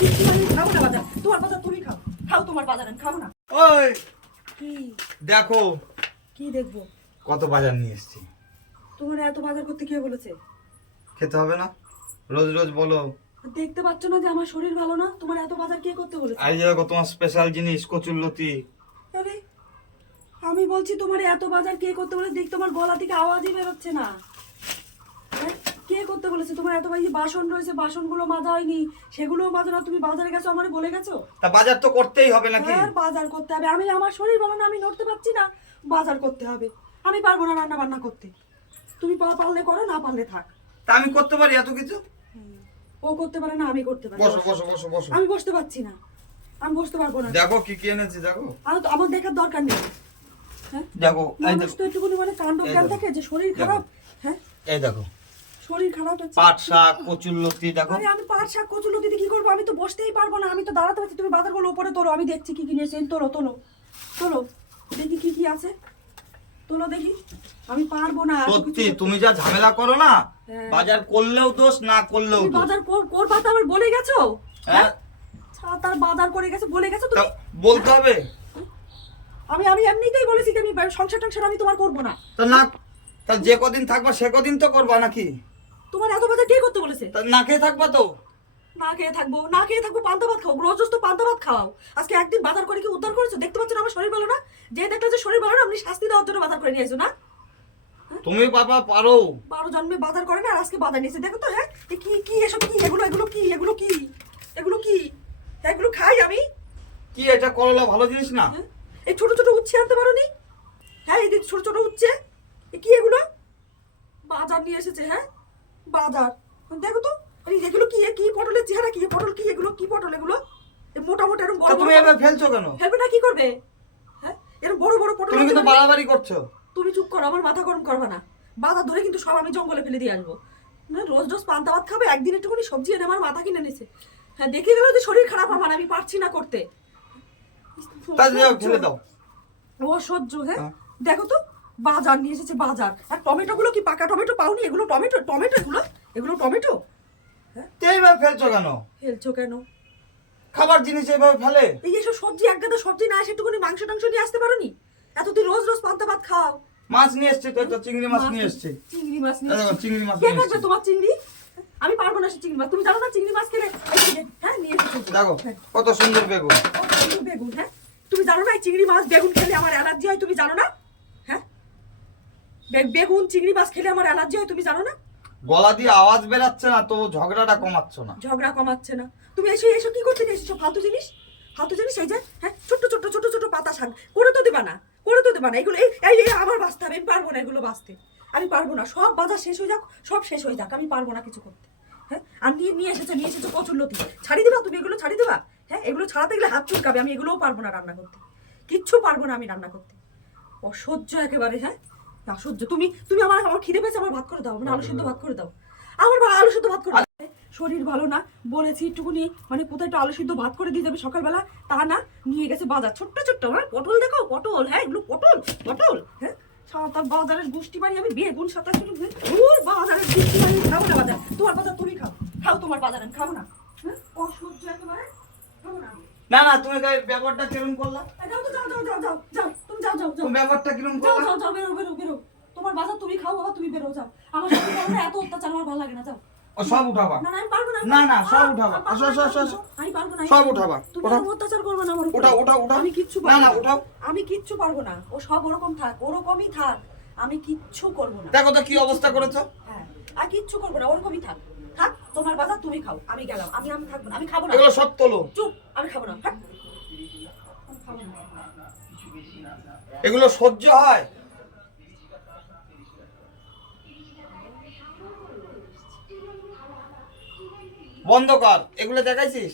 তোমার বাজার তুমি খাও খাও তোমার বাজার আমি না ওই দেখো, কি দেখব? কত বাজার নিয়ে এসেছি তোমার এত বাজার করতে কে বলেছে খেতে হবে না রোজ রোজ বলো দেখতে পাচ্ছ না যে আমার শরীর ভালো না তোমার এত বাজার কে করতে বলেছে আই দেখো তোমার স্পেশাল জিনিস কচুরলতি আরে আমি বলছি তোমার এত বাজার কে করতে বলেছে দেখ তোমার গলা থেকে আওয়াজই বেরোচ্ছে না হ্যাঁ? কে করতে বলেছে তোমার এত বাজে বাসন রয়েছে বাসনগুলো মাজা হয়নি সেগুলো মাজা না তুমি বাজারে গেছো আমার বলে গেছো? তা বাজার তো করতেই হবে নাকি? আর বাজার করতে হবে। আমি আমার শরীর ভালো না আমি নড়তে পারছি না বাজার করতে হবে। আমি পারব না রান্না বান্না করতে। তুমি পা- পারলে করো না পারলে থাক। তা আমি করতে পারি এত কিছু? ও করতে পারে না আমি করতে পারি। বসো বসো বসো বসো। আমি বসতে পারছি না। আমি বসতে পারব না। দেখো কি কি এনেছি দেখো। আর তো আমার দেখার দরকার নেই। হ্যাঁ? দেখো এই মানুষ দেখো। তো একটুখানি মানে কাণ্ড জ্ঞান থাকে যে শরীর খারাপ। হ্যাঁ? এই দেখো। শরীর খারাপ হচ্ছে পাট শাক কচুরলতি দেখো। আরে আমি পাট শাক কি করব? আমি তো বসতেই পারব না। আমি তো দাঁড়াতে পারছি তুমি বাজারগুলো উপরে তোলো। আমি দেখছি কি কি নিয়েছে তোলো তোলো তোলো। দেখি কি কি আছে। তোলো দেখি। আমি পারব না সত্যি তুমি যা ঝামেলা করো না হ্যাঁ। বাজার করলেও দোষ না করলেও দোষ। বাজার কর করবা তো আবার বলে গেছো? হ্যাঁ? ছাতার বাজার করে গেছে বলে গেছো তুমি? বলতে হবে। আমি আমি এমনিতেই বলেছি যে আমি সংসার টংসার আমি তোমার করব না। তা না তা যে কদিন থাকবা সে কদিন তো করবা নাকি? তোমার এত বাজার কে করতে বলেছে? না খেয়ে থাকবা তো। না খেয়ে থাকব না খেয়ে থাকব পান্তা ভাত খাও রোজ তো পান্তা ভাত খাওয়াও। আজকে একদিন বাজার করে কি উদ্ধার করেছ? দেখতে পাচ্ছ না আমার শরীর ভালো না? যে দেখলে যে শরীর ভালো না আপনি শাস্তি দেওয়ার জন্য বাজার করে নিয়ে এসো না তুমি বাবা পারো। বারো জন্মে বাজার করে না আর আজকে বাজার নিয়েছে। দেখো তো হ্যাঁ? কি কি এসব কি? এগুলো এগুলো কি এগুলো কি? এগুলো কি? এগুলো খাই আমি। কি এটা করলা ভালো জিনিস না? হ্যাঁ? এই ছোট ছোট উচ্ছে আনতে পারো নি হ্যাঁ এই ছোট ছোট উচ্ছে। এ কি এগুলো? বাজার নিয়ে এসেছে হ্যাঁ? বাজার। দেখো তো এগুলো কি কি পটলের চেহারা কি পটল কি এগুলো কি পটল এগুলো? এ মোটা মোটা এরকম বড় তুমি এবার ফেলছো কেন? ফেলবে না কি করবে? হ্যাঁ? এরকম বড় বড় পটল তুমি কিন্তু বাড়াবাড়ি করছ। তুমি চুপ করো আমার মাথা গরম করবে না। বাজার ধরে কিন্তু সব আমি জঙ্গলে ফেলে দিয়ে আসব। না রোজ রোজ পান্তা ভাত খাবে একদিন একটুখানি সবজি এনে আমার মাথা কিনে নিছে। হ্যাঁ দেখে গেল যে শরীর খারাপ আমার আমি পারছি না করতে। দাও। অসহ্য হ্যাঁ? হ্যাঁ। দেখো তো বাজার নিয়ে এসেছে বাজার। আর টমেটো গুলো কি পাকা টমেটো পাওনি? এগুলো টমেটো টমেটো এগুলো এগুলো টমেটো এইভাবে ফেলছো কেন? ফেলছো কেন? খাবার জিনিস এইভাবে ফেলে? এই এসব সবজি এক গাদা সবজি না এসে একটুখানি মাংস টাংস নিয়ে আসতে পারোনি? এতদিন রোজ রোজ পান্তা ভাত খাও। মাছ নিয়ে এসছি তো চিংড়ি মাছ নিয়ে এসছি। চিংড়ি মাছ নিয়ে চিংড়ি মাছ কে খাবে তোমার চিংড়ি? আমি পারব না সে চিংড়ি মাছ। তুমি জানো না চিংড়ি মাছ খেলে? হ্যাঁ নিয়ে এসেছি। দেখো হ্যাঁ, কত সুন্দর বেগুন। ও, বেগুন, বেগুন হ্যাঁ। তুমি জানো না এই চিংড়ি মাছ বেগুন খেলে আমার অ্যালার্জি হয়? তুমি জানো না? হ্যাঁ বেগুন চিংড়ি মাছ খেলে আমার অ্যালার্জি হয় তুমি জানো না? গলা দিয়ে আওয়াজ বেরাচ্ছে না তো ঝগড়াটা কমাচ্ছ না। ঝগড়া কমাচ্ছে না। তুমি এসে এসে কি করতে এসেছ? ফালতু জিনিস? ফালতু জিনিস এই যে হ্যাঁ ছোট্ট ছোট্ট ছোট ছোট পাতা শাক। করে তো দেবা না করে তো দেবা না। এগুলো এই এই আমার বাঁচতে হবে আমি পারব না এগুলো বাঁচতে। আমি পারব না। সব বাজার শেষ হয়ে যাক সব শেষ হয়ে যাক আমি পারব না কিছু করতে। হ্যাঁ আর নিয়ে নিয়ে এসেছ নিয়ে এসেছ কচুর লতি। ছাড়ি দেবা তুমি এগুলো? ছাড়ি দেবা? হ্যাঁ এগুলো ছাড়াতে গেলে হাত চুলকাবে আমি এগুলোও পারব না রান্না করতে। কিচ্ছু পারব না আমি রান্না করতে। অসহ্য একেবারে হ্যাঁ। অসহ্য তুমি তুমি আমার আমার খিদে পেয়েছে আমার ভাত করে দাও মানে আলু সিদ্ধ ভাত করে দাও। আমার আলু সিদ্ধ ভাত করে দাও। শরীর ভালো না বলেছি একটুকুনি মানে কোথায় একটু আলু সিদ্ধ ভাত করে দিয়ে যাবে সকালবেলা তা না নিয়ে গেছে বাজার। ছোট্ট ছোট্ট হ্যাঁ পটল দেখো পটল হ্যাঁ এগুলো পটল পটল হ্যাঁ। সাঁতার বাজারের গোষ্ঠী বাড়ি আমি বেগুন সাঁতার ওর বাজারের গোষ্ঠী বাড়ি খাব না বাজার। তোমার বাজার তুমি খাও খাও তোমার বাজার আমি খাব না। হ্যাঁ অসহ্য একেবারে খাব না না না তুমি ব্যাপারটা কিরম করলা? যাও তো যাও যাও যাও যাও যাও। যাও যাও যাও। ব্যাপারটা কিরম যাও যাও যাও বেরো বেরো বেরো। তোমার বাজার তুমি খাও বাবা তুমি বেরো যাও। আমার সাথে যাও না, এত অত্যাচার আমার ভালো লাগে না যাও। ও সব উঠাবা। না না আমি পারব না না, না, সব উঠাবা। আমি আসো, আসো, আসো, আমি পারব না। সব উঠাবা, তুমি অত্যাচার করবে না আমার উপরে। উঠাও, উঠাও, উঠাও। আমি কিচ্ছু না, পারব না, উঠাও। আমি কিচ্ছু পারব না। ও সব ওরকম থাক ওরকমই থাক। আমি কিচ্ছু করব না। দেখো তো কি অবস্থা করেছ। হ্যাঁ। আর কিচ্ছু করব না ওরকমই থাক। থাক তোমার বাজার তুমি খাও। আমি গেলাম। আমি আমি থাকব না। আমি খাব না। এগুলো সব তোলো। চুপ। আমি খাব না। আমি খাব না। এগুলো সহ্য হয়? বন্ধ কর। এগুলো দেখাইছিস?